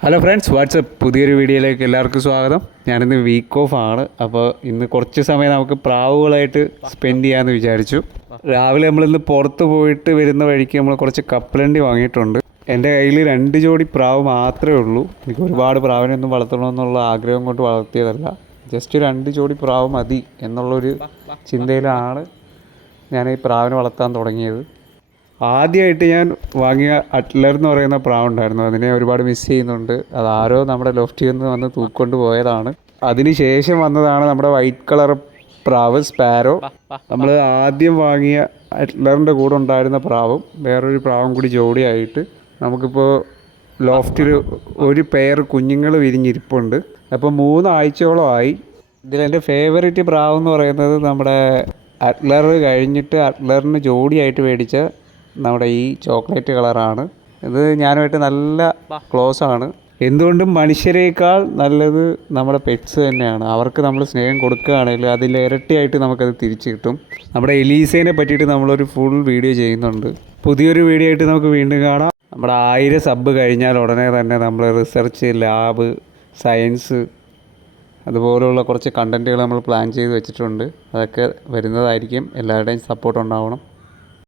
Hello friends WhatsApp പുതിയൊരു വീഡിയോയിലേക്ക് എല്ലാവർക്കും സ്വാഗതം. ഞാനിന്ന് വീക്ക് ഓഫ് ആണ്. അപ്പോൾ ഇന്ന് കുറച്ച് സമയം നമുക്ക് പ്രാവുകളായിട്ട് സ്പെൻഡ് ചെയ്യാമെന്ന് വിചാരിച്ചു. രാവിലെ നമ്മളിന്ന് പുറത്ത് പോയിട്ട് വരുന്ന വഴിക്ക് നമ്മൾ കുറച്ച് കപ്പലണ്ടി വാങ്ങിയിട്ടുണ്ട്. എന്റെ കയ്യിൽ രണ്ട് ജോഡി പ്രാവ് മാത്രമേ ഉള്ളൂ. എനിക്ക് ഒരുപാട് പ്രാവിനൊന്നും വളർത്തണമെന്നുള്ള ആഗ്രഹം കൊണ്ട് വളർത്തിയതല്ല. ജസ്റ്റ് രണ്ട് ജോഡി പ്രാവ് മതി എന്നുള്ളൊരു ചിന്തയിലാണ് ഞാൻ ഈ പ്രാവിനെ വളർത്താൻ തുടങ്ങിയത്. ആദ്യമായിട്ട് ഞാൻ വാങ്ങിയ അറ്റ്ലർ എന്ന് പറയുന്ന പ്രാവ് ഉണ്ടായിരുന്നു അതിനെ ഒരുപാട് മിസ് ചെയ്യുന്നുണ്ട്. അത് ആരോ നമ്മുടെ ലോഫ്റ്റിൽ നിന്ന് വന്ന് തൂക്കൊണ്ട് പോയതാണ്. അതിന് ശേഷം വന്നതാണ് നമ്മുടെ വൈറ്റ് കളർ പ്രാവ് സ്പാരോ നമ്മൾ ആദ്യം വാങ്ങിയ അറ്റ്ലറിന്റെ കൂടെ ഉണ്ടായിരുന്ന പ്രാവും വേറൊരു പ്രാവും കൂടി ജോഡിയായിട്ട് നമുക്കിപ്പോൾ ലോഫ്റ്റിൽ ഒരു പെയർ കുഞ്ഞുങ്ങൾ വിരിഞ്ഞിരിപ്പുണ്ട്. അപ്പോൾ മൂന്നാഴ്ചയോളമായി ഇതിലെന്റെ ഫേവറേറ്റ് പ്രാവ് എന്ന് പറയുന്നത് നമ്മുടെ അറ്റ്ലർ കഴിഞ്ഞിട്ട് അറ്റ്ലറിന് ജോഡിയായിട്ട് മേടിച്ച നമ്മുടെ ഈ ചോക്ലേറ്റ് കളറാണ്. ഇത് ഞാനുമായിട്ട് നല്ല ക്ലോസ് ആണ് എന്തുകൊണ്ടും മനുഷ്യരെക്കാൾ നല്ലത് നമ്മുടെ പെറ്റ്സ് തന്നെയാണ്. അവർക്ക് നമ്മൾ സ്നേഹം കൊടുക്കുകയാണെങ്കിൽ അതിൽ ഇരട്ടിയായിട്ട് നമുക്കത് തിരിച്ചു കിട്ടും. നമ്മുടെ എലീസേനെ പറ്റിയിട്ട് നമ്മളൊരു ഫുൾ വീഡിയോ ചെയ്യുന്നുണ്ട്. പുതിയൊരു വീഡിയോ ആയിട്ട് നമുക്ക് വീണ്ടും കാണാം. നമ്മുടെ ആയിരം സബ് കഴിഞ്ഞാൽ ഉടനെ തന്നെ നമ്മൾ റിസർച്ച് ലാബ് സയൻസ് അതുപോലുള്ള കുറച്ച് കണ്ടന്റുകൾ നമ്മൾ പ്ലാൻ ചെയ്ത് വെച്ചിട്ടുണ്ട്. അതൊക്കെ വരുന്നതായിരിക്കും. എല്ലാവരുടെയും സപ്പോർട്ട് ഉണ്ടാവണം.